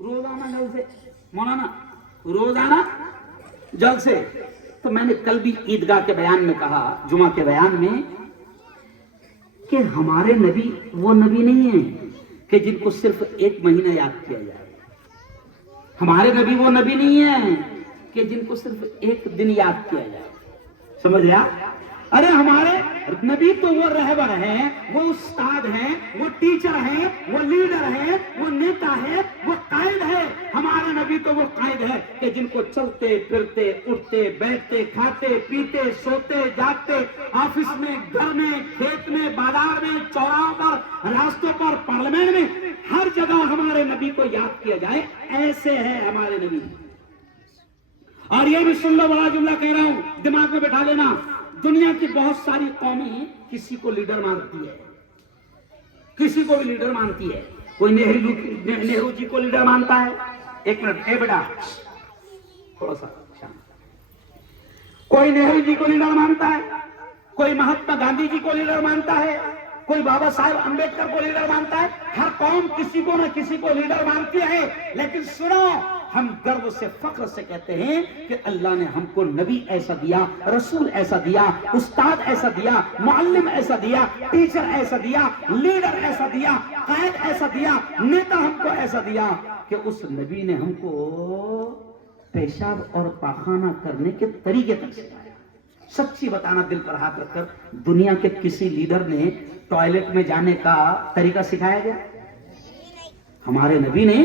روزانہ جلسے مولانا، روزانہ جلسے. تو میں نے کل بھی عیدگاہ کے بیان میں کہا، جمعہ کے بیان میں، کہ ہمارے نبی وہ نبی نہیں ہیں کہ جن کو صرف ایک مہینہ یاد کیا جائے. ہمارے نبی وہ نبی نہیں ہیں کہ جن کو صرف ایک دن یاد کیا جائے. سمجھ لیا؟ ارے ہمارے نبی تو وہ رہبر ہیں، وہ استاد ہیں، وہ ٹیچر ہیں، وہ لیڈر ہیں، وہ نیتا ہے، وہ قائد ہے. ہمارے نبی تو وہ قائد ہے کہ جن کو چلتے پھرتے اٹھتے بیٹھتے کھاتے پیتے سوتے جاگتے، آفس میں، گھر میں، کھیت میں، بازار میں، چوراہوں پر، راستوں پر، پارلیمنٹ میں، ہر جگہ ہمارے نبی کو یاد کیا جائے. ایسے ہے ہمارے نبی. اور یہ بھی سن لو، بڑا جملہ کہہ رہا ہوں، دماغ میں بٹھا لینا. دنیا کی بہت ساری قومیں کسی کو لیڈر مانتی ہے، کسی کو بھی لیڈر مانتی ہے. کوئی نہرو جی کو لیڈر مانتا ہے. ایک منٹ، اے بیٹا تھوڑا سا شام. کوئی نہرو جی کو لیڈر مانتا ہے، کوئی مہاتما گاندھی جی کو لیڈر مانتا ہے، کوئی بابا صاحب امبیڈکر کو لیڈر مانتا ہے. ہر قوم کسی کو نہ کسی کو لیڈر مانتی ہے. لیکن سنو، ہم گرو سے فخر سے کہتے ہیں کہ اللہ نے ہم کو نبی ایسا دیا، رسول ایسا دیا، استاد ایسا دیا، معلم ایسا دیا، ٹیچر ایسا دیا، لیڈر ایسا دیا، قائد ایسا دیا، نیتا ہم کو ایسا دیا کہ اس نبی نے ہم کو پیشاب اور پاخانہ کرنے کے طریقے تک سکھایا. سچی بتانا دل پر ہاتھ رکھ کر، دنیا کے کسی لیڈر نے ٹوائلٹ میں جانے کا طریقہ سکھایا گیا؟ ہمارے نبی نے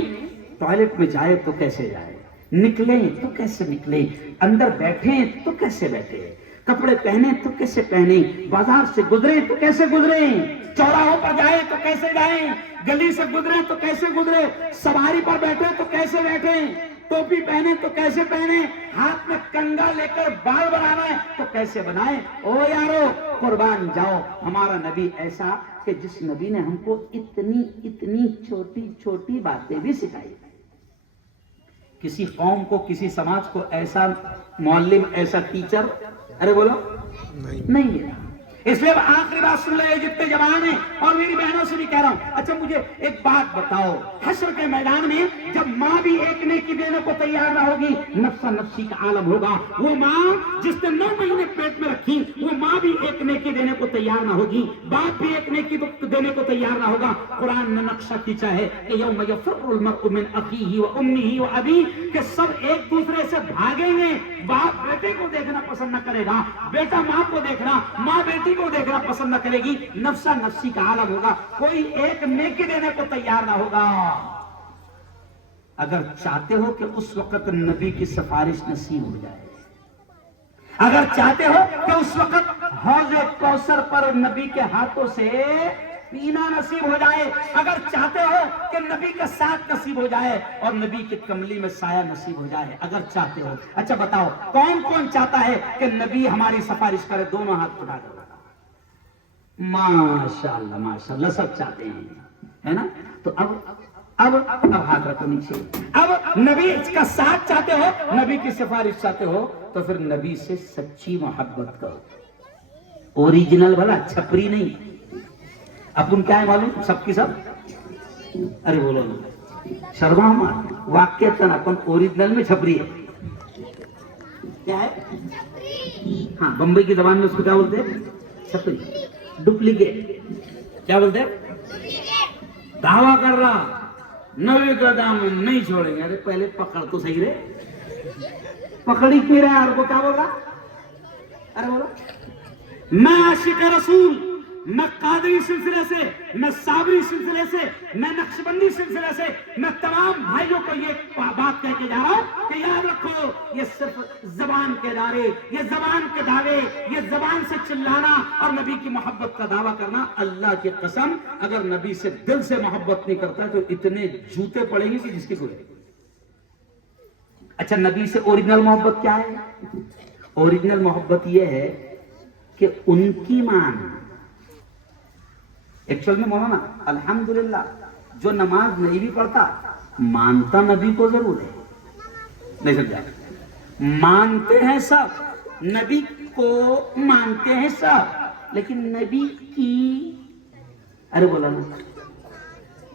ٹوائلٹ میں جائے تو کیسے جائے، نکلیں تو کیسے نکلیں، اندر بیٹھیں تو کیسے بیٹھے، کپڑے پہنے تو کیسے پہنے، بازار سے گزرے تو کیسے گزرے، چوراہوں پر جائے تو کیسے جائیں، گلی سے گزرے تو کیسے گزرے، سواری پر بیٹھے تو کیسے بیٹھے، ٹوپی پہنے تو کیسے پہنے، ہاتھ میں کنگا لے کر بال بنانا ہے تو کیسے بنائیں. او یارو قربان جاؤ، ہمارا نبی ایسا کہ جس نبی نے ہم کو اتنی چھوٹی چھوٹی باتیں بھی سکھائی. کسی قوم کو، کسی سماج کو ایسا معلم، ایسا ٹیچر ارے بولو نہیں ہے. اس لیے آخری بات سن لے جتنے جوان ہیں، اور میری بہنوں سے بھی کہہ رہا ہوں. اچھا مجھے ایک بات بتاؤ، حشر کے میدان میں جب ماں بھی ایک نیکی دینے کو تیار نہ ہوگی، نفسا نفسی کا عالم ہوگا. وہ ماں جس نے 9 مہینے پیٹ میں رکھی، وہ ماں بھی ایک نیکی دینے کو تیار نہ ہوگی، باپ بھی ایک نیکی دینے کو تیار نہ ہوگا. قرآن نے نقشہ کھینچا ہے کہ یوم یفر المرء من اخیہ و امہ و ابیہ، کہ سب ایک دوسرے سے بھاگیں گے. باپ بیٹے کو دیکھنا پسند نہ کرے گا، بیٹا ماں کو دیکھنا، ماں بیٹی کو دیکھنا پسند نہ کرے گی. نفسا نفسی کا عالم ہوگا، کوئی ایک نیکی دینے کو تیار نہ ہوگا. اگر چاہتے ہو کہ اس وقت نبی کی سفارش نصیب ہو جائے، اگر چاہتے ہو کہ اس وقت حوض کوثر پر نبی کے ہاتھوں سے پینا نصیب ہو جائے، اگر چاہتے ہو کہ نبی کا ساتھ نصیب ہو جائے اور نبی کی کملی میں سایہ نصیب ہو جائے، اگر چاہتے ہو. اچھا بتاؤ کون کون چاہتا ہے کہ نبی ہماری سفارش کرے؟ دونوں ہاتھ اٹھا کر. ماشاءاللہ ماشاءاللہ سب چاہتے ہیں، ہے نا؟ تو اب ہاتھ رکھو نیچے. اب نبی کا ساتھ چاہتے ہو، نبی کی سفارش چاہتے ہو، تو پھر نبی سے سچی محبت کرو. اوریجنل والا، چھپری نہیں. اپن کیا ہے معلوم؟ سب کی سب ارے بولو شرما واقعتاً اپن اوریجنل میں چھپری ہے. کیا ہے؟ ہاں بمبئی کی زبان میں اس کو کیا بولتے ہیں؟ چھپری. ڈپلیکیٹ کیا بولتے ہیں؟ دعویٰ کر رہا نبی کا دامن نہیں چھوڑیں گے. ارے پہلے پکڑ تو صحیح رہے، پکڑی کیوں رہے؟ اور کو کیا بول رہا؟ ارے بولو میں عاشق رسول، میں قادری سلسلے سے، میں صابری سلسلے سے، میں نقشبندی سلسلے سے، میں تمام بھائیوں کو یہ بات کہہ کے جا رہا ہوں کہ یاد رکھو، یہ صرف زبان کے دعوے، یہ زبان کے دعوے، یہ زبان سے چلانا اور نبی کی محبت کا دعویٰ کرنا، اللہ کی قسم اگر نبی سے دل سے محبت نہیں کرتا تو اتنے جوتے پڑیں گے کہ جس کی کوئی. اچھا نبی سے اوریجنل محبت کیا ہے؟ اوریجنل محبت یہ ہے کہ ان کی مان. ایکچوئل میں مولانا الحمدللہ جو نماز نہیں بھی پڑھتا مانتا نبی کو ضرور ہے. نہیں سمجھا؟ مانتے ہیں سب، نبی کو مانتے ہیں سب، لیکن نبی کی ارے بولا نا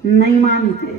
نہیں مانتے.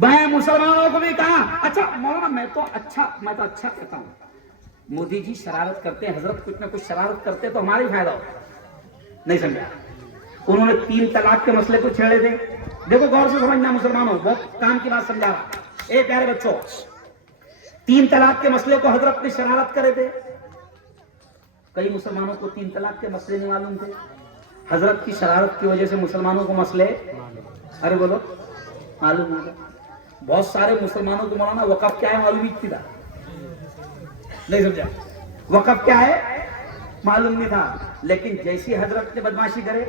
میں مسلمانوں کو بھی کہا اچھا مولانا میں تو اچھا کہتا ہوں، مودی جی شرارت کرتے ہیں، حضرت کچھ نہ کچھ شرارت کرتے تو ہمارا ہی فائدہ ہوتا، نہیں سمجھا؟ انہوں نے 3 طلاق کے مسئلے کو چھیڑے تھے. دیکھو غور سے سمجھنا مسلمانوں، بہت کام کی بات سمجھا رہا. اے پیارے بچوں، 3 طلاق کے مسئلے کو حضرت نے شرارت کرے تھے. کئی مسلمانوں کو 3 طلاق کے مسئلے نہیں معلوم تھے. حضرت کی شرارت کی وجہ سے مسلمانوں کو مسئلے ارے بولو معلوم ہو گئے. بہت سارے مسلمانوں کو مولانا وقف کیا ہے معلوم ہی تھا، نہیں سمجھا؟ وقف کیا ہے معلوم نہیں تھا، لیکن جیسی حضرت نے بدماشی کرے،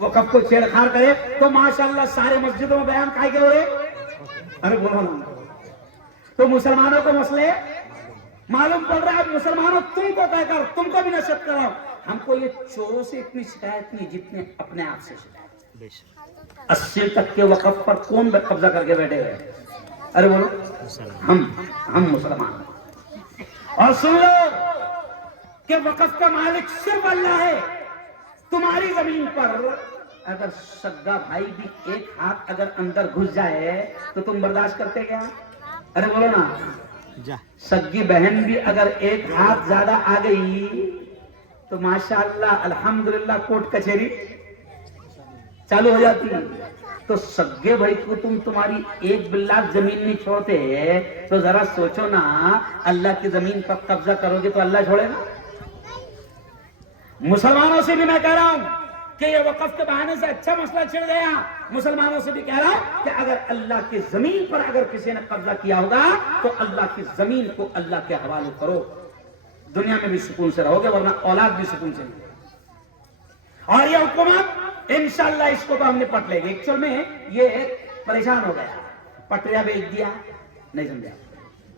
وقف کو چھیڑخاڑ کرے تو ماشاءاللہ سارے مسجدوں میں بیان کائے گئے ہو رہے. ارے بولو نا، تو مسلمانوں کو مسئلے معلوم پڑ رہا ہے. مسلمانوں تم کو کہہ کر تم کو بھی نصیحت کراؤ، ہم کو یہ چوروں سے اتنی شکایت نہیں جتنے اپنے آپ سے شکایت. 80 تک کے وقف پر کون قبضہ کر کے بیٹھے ہوئے؟ ارے بولو ہم مسلمان. اور سن لو کہ وقف کا مالک صرف اللہ ہے. تمہاری زمین پر اگر سگا بھائی بھی ایک ہاتھ اگر اندر گھس جائے تو تم برداشت کرتے کیا؟ ارے بولو نا. سگی بہن بھی اگر ایک ہاتھ زیادہ آ گئی تو ماشاءاللہ الحمدللہ کوٹ کچہری چالو ہو جاتی. تو سگے بھائی کو تمہاری ایک بلہ زمین نہیں چھوڑتے تو ذرا سوچو نا، اللہ کی زمین پر قبضہ کرو گے تو اللہ چھوڑے گا؟ مسلمانوں سے بھی میں کہہ رہا ہوں کہ یہ وقف کے بہانے سے اچھا مسئلہ چھڑ گیا. مسلمانوں سے بھی کہہ رہا ہوں کہ اگر اللہ کی زمین پر اگر کسی نے قبضہ کیا ہوگا تو اللہ کی زمین کو اللہ کے حوالے کرو. دنیا میں بھی سکون سے رہو گے، ورنہ اولاد بھی سکون سے رہے. اور یہ حکومت انشاءاللہ اس کو تو ہم نے پٹ لے گی. ایکچوئل میں یہ پریشان ہو گیا، پٹریا بیچ دیا، نہیں سمجھا؟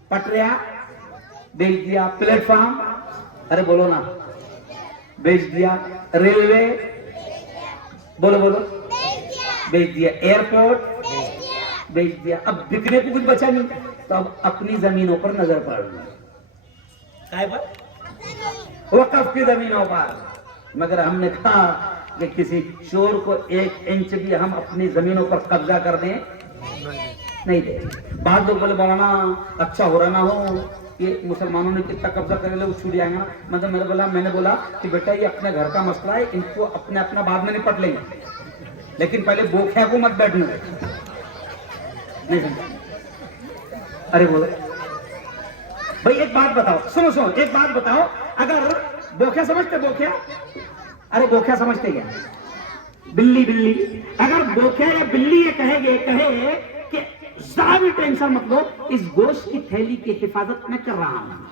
پٹریا بیچ دیا، پلیٹ فارم ارے بولو نا بیچ دیا، ریلوے بولو بیچ دیا، ایئرپورٹ بیچ دیا. اب بکنے کو کچھ بچا نہیں تو اب اپنی زمینوں پر نظر پڑ رہی ہے، وقف کی زمینوں پر. مگر ہم نے کہا کہ کسی چور کو 1 انچ بھی ہم اپنی زمینوں پر قبضہ کر دیں نہیں دے. بعد لوگ بولے مولانا اچھا ہو رہا نہ ہو، یہ مسلمانوں نے کتنا قبضہ کر لے وہ چھوٹ جائیں گا. مطلب میں نے بولا کہ بیٹا یہ اپنے گھر کا مسئلہ ہے، ان کو اپنا بعد میں نپٹ لیں گے، لیکن پہلے بوکھیا کو مت بیٹھنے دے. نہیں سمجھا؟ ارے بولو بھائی ایک بات بتاؤ، سنو ایک بات بتاؤ. اگر بوکھیا سمجھتے بوکھیا؟ ارے بوکھیا سمجھتے کیا؟ بلی. اگر بوکھیا یا بلی یہ کہے کہ ذرا بھی ٹینشن مت لو، اس گوشت کی تھیلی کی حفاظت میں کر رہا ہوں،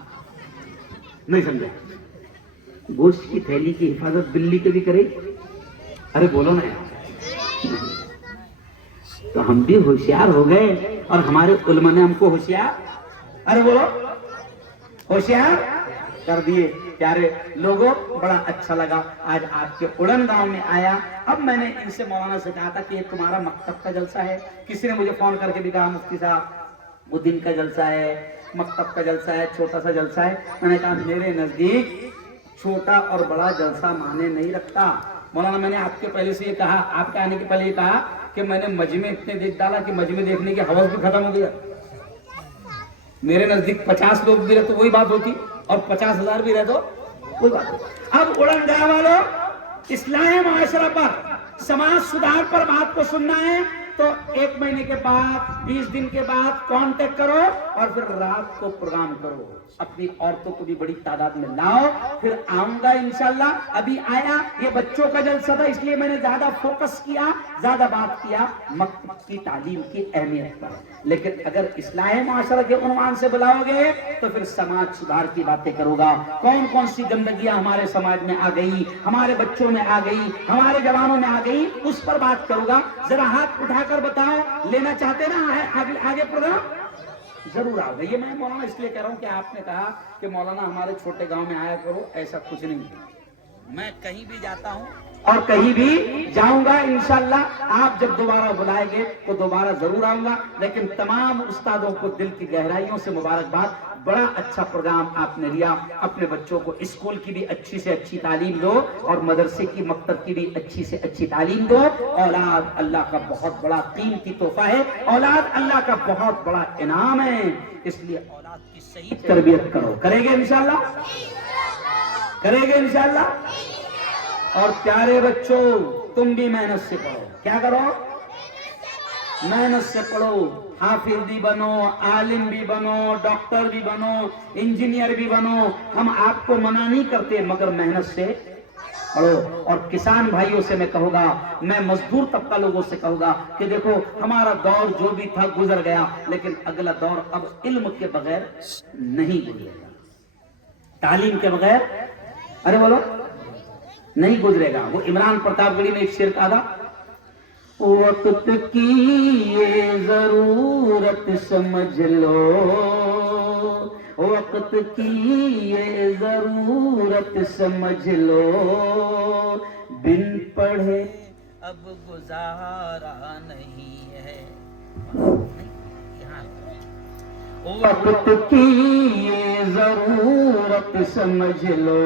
نہیں سمجھا؟ گوشت کی تھیلی کی حفاظت بلی کے بھی کرے. ارے بولو نا یار. تو ہم بھی ہوشیار ہو گئے اور ہمارے علماء نے ہم کو ہوشیار ارے بولو ہوشیار کر دیے. پیارے لوگوں بڑا اچھا لگا آج آپ کے اڑن گاؤں میں آیا. اب میں نے ان سے مولانا سے کہا تھا کہ یہ تمہارا مکتب کا جلسہ ہے. کسی نے مجھے فون کر کے بھی کہا مفتی صاحب وہ دن کا جلسہ ہے، مکتب کا جلسہ ہے، چھوٹا سا جلسہ ہے. میں نے کہا میرے نزدیک چھوٹا اور بڑا جلسہ معنی نہیں رکھتا. مولانا میں نے آپ کے پہلے سے یہ کہا، آپ کے آنے کے پہلے یہ کہا کہ میں نے مجمع اتنے دیکھ ڈالا کہ مجمع دیکھنے کی حوث بھی ختم ہو گیا. میرے نزدیک 50 لوگ بھی رہے تو وہی بات ہوتی اور 50,000 بھی رہے تو کوئی بات نہیں. اب اڑن گاؤں والوں اصلاح معاشرہ پر، سماج سدھار پر بات کو سننا ہے تو 1 مہینے کے بعد 20 دن کے بعد کانٹیکٹ کرو اور پھر رات کو پروگرام کرو. اپنی عورتوں کو بھی بڑی تعداد میں لاؤ، پھر آؤں گا انشاءاللہ. ابھی آیا یہ بچوں کا جلسہ تھا اس لیے میں نے زیادہ فوکس کیا، زیادہ بات کیا مکتب کی تعلیم کی اہمیت پر. لیکن اگر اصلاح معاشرہ کے عنوان سے بلاؤ گے تو پھر سماج سدھار کی باتیں کروں گا. کون سی گندگیاں ہمارے سماج میں آ گئی، ہمارے بچوں میں آ گئی، ہمارے جوانوں میں آ گئی، اس پر بات کروں گا. ذرا ہاتھ اٹھا کر بتاؤ لینا چاہتے نا آگے پروگرام ضرور آؤ گے. یہ میں مولانا اس لیے کہہ رہا ہوں کہ آپ نے کہا کہ مولانا ہمارے چھوٹے گاؤں میں آیا کرو، ایسا کچھ نہیں. میں کہیں بھی جاتا ہوں اور کہیں بھی جاؤں گا انشاءاللہ آپ جب دوبارہ بلائیں گے تو دوبارہ ضرور آؤں گا. لیکن تمام استادوں کو دل کی گہرائیوں سے مبارکباد. بڑا اچھا پروگرام آپ نے لیا. اپنے بچوں کو اسکول کی بھی اچھی سے اچھی تعلیم دو اور مدرسے کی مکتب کی بھی اچھی سے اچھی تعلیم دو. اولاد اللہ کا بہت بڑا قیمتی تحفہ ہے. اولاد اللہ کا بہت بڑا انعام ہے. اس لیے اولاد کی صحیح تربیت کرو. کریں گے انشاءاللہ؟ کریں گے انشاءاللہ؟ اور پیارے بچوں تم بھی محنت سے پڑھو. کیا کرو؟ محنت سے پڑھو. حافظ بھی بنو, عالم بھی بنو, ڈاکٹر بھی بنو, انجینئر بھی بنو. ہم آپ کو منع نہیں کرتے مگر محنت سے پڑھو. اور کسان بھائیوں سے میں کہوں گا, میں مزدور طبقہ لوگوں سے کہوں گا کہ دیکھو ہمارا دور جو بھی تھا گزر گیا, لیکن اگلا دور اب علم کے بغیر نہیں گزرے گا. تعلیم کے بغیر ارے بولو نہیں گزرے گا. وہ عمران پرتاپ گڑھی میں ایک شعر کہا تھا, وقت کی یہ ضرورت سمجھ لو, وقت کی یہ ضرورت سمجھ لو, بن پڑھے اب گزارا نہیں ہے. وقت کی یہ ضرورت سمجھ لو,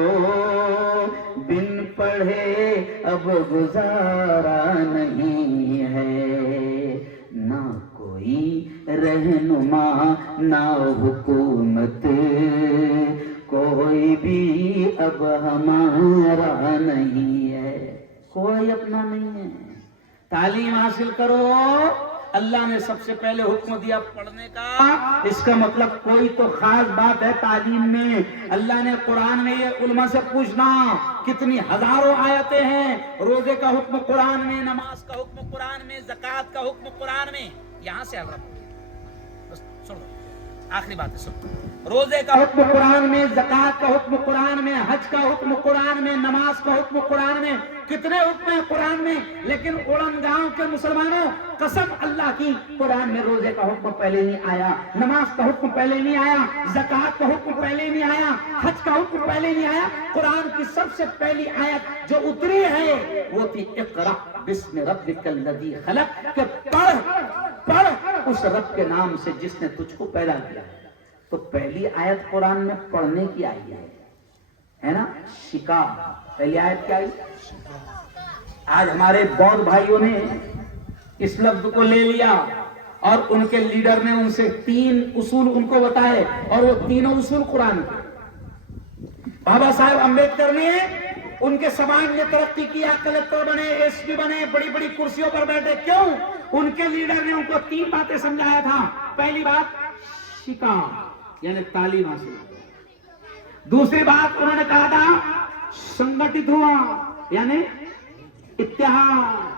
بن پڑھے اب گزارا نہیں ہے. نہ کوئی رہنما نہ حکومت, کوئی بھی اب ہمارا نہیں ہے. کوئی اپنا نہیں ہے. تعلیم حاصل کرو. اللہ نے سب سے پہلے حکم دیا پڑھنے کا. اس کا مطلب کوئی تو خاص بات ہے تعلیم میں. اللہ نے قرآن میں, یہ علماء سے پوچھنا کتنی ہزاروں آیتیں ہیں. روزے کا حکم قرآن میں, نماز کا حکم قرآن میں, زکوٰۃ کا حکم قرآن میں. یہاں سے بس سنو, آخری بات ہے سنو. روزے کا حکم قرآن میں, زکوٰۃ کا حکم قرآن میں, حج کا حکم قرآن میں, نماز کا حکم قرآن میں. کتنے حکم ہیں قرآن میں. لیکن اڑن گاؤں کے مسلمانوں قسم اللہ کی, قرآن میں روزے کا حکم پہلے نہیں آیا, نماز کا حکم پہلے نہیں آیا, زکوٰۃ کا حکم پہلے نہیں آیا, حج کا حکم پہلے نہیں آیا. قرآن کی سب سے پہلی آیت جو اتری ہے وہ تھی اقرأ بسم ربک الذی خلق, کہ پڑھ اس رب کے نام سے جس نے تجھ کو پیدا کیا. تو پہلی آیت قرآن میں پڑھنے کی آئی ہے نا, شکا. پہلی آیت کیا آئی؟ آج ہمارے بودھ بھائیوں نے اس لفظ کو لے لیا اور ان کے لیڈر نے ان سے 3 اصول ان کو بتائے, اور وہ تینوں اصول قرآن کے. بابا صاحب امبیڈکر نے ان کے سماج نے ترقی کیا, کلکٹر بنے, ایس پی بنے, بڑی بڑی کرسیوں پر بیٹھے. کیوں؟ ان کے لیڈر نے ان کو 3 باتیں سمجھایا تھا. پہلی بات شکا یعنی تعلیم حاصل. دوسری بات انہوں نے کہا تھا سنگٹت ہوا یعنی اتحاد.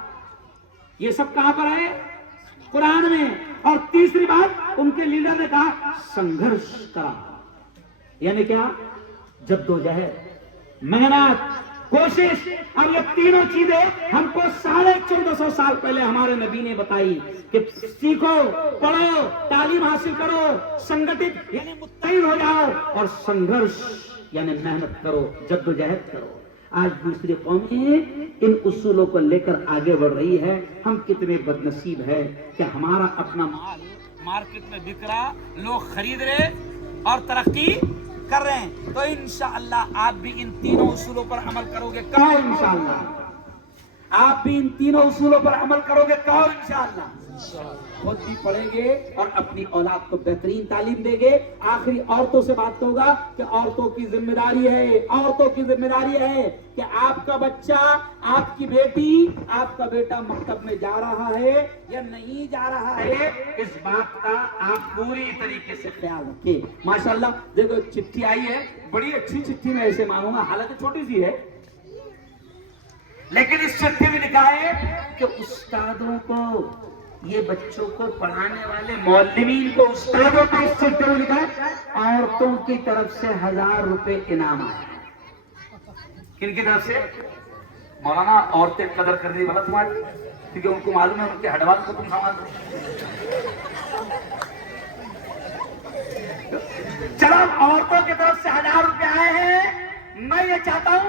یہ سب کہاں پر ہے؟ قرآن میں. اور تیسری بات ان کے لیڈر نے کہا سنگھرش کرا, یعنی کیا؟ جدوجہد, محنت, کوشش. اب یہ تینوں چیزیں ہم کو 1450 سال پہلے ہمارے نبی نے بتائی کہ سیکھو, پڑھو, تعلیم حاصل کرو, سنگٹت یعنی متحد ہو جاؤ, اور سنگھرش یعنی محنت کرو, جدوجہد کرو. آج دوسری قومیں ان اصولوں کو لے کر آگے بڑھ رہی ہے. ہم کتنے بد نصیب ہے کہ ہمارا اپنا مال مارکیٹ میں بک رہا, لوگ خرید رہے اور ترقی کر رہے ہیں. تو انشاءاللہ آپ بھی ان تینوں اصولوں پر عمل کرو گے. کہو انشاءاللہ آپ بھی ان تینوں اصولوں پر عمل کرو گے. کہو انشاءاللہ خود بھی پڑھیں گے اور اپنی اولاد کو بہترین تعلیم دیں گے. آخری عورتوں سے بات ہوگا کہ عورتوں کی ذمہ داری ہے کہ آپ کا بچہ, آپ کی بیٹی, آپ کا بیٹا مکتب میں جا رہا ہے یا نہیں جا رہا ہے, اس بات کا آپ پوری طریقے سے خیال رکھیں. ماشاءاللہ دیکھو چٹھی آئی ہے, بڑی اچھی چٹھی میں ایسے مانگوں گا, حالانکہ چھوٹی سی ہے, لیکن اس چٹھی میں لکھا ہے کہ استادوں کو, یہ بچوں کو پڑھانے والے معلمین کو, استادوں کو اس چٹھی میں لکھا ہے عورتوں کی طرف سے 1000 روپے انعام آئے. کن کی طرف سے؟ مولانا عورتیں قدر کرنے والا تمہاری, کیونکہ ان کو معلوم ہے ان کے ہڈوال کو تم سامان دو. چلو عورتوں کی طرف سے 1000 روپے آئے ہیں. میں یہ چاہتا ہوں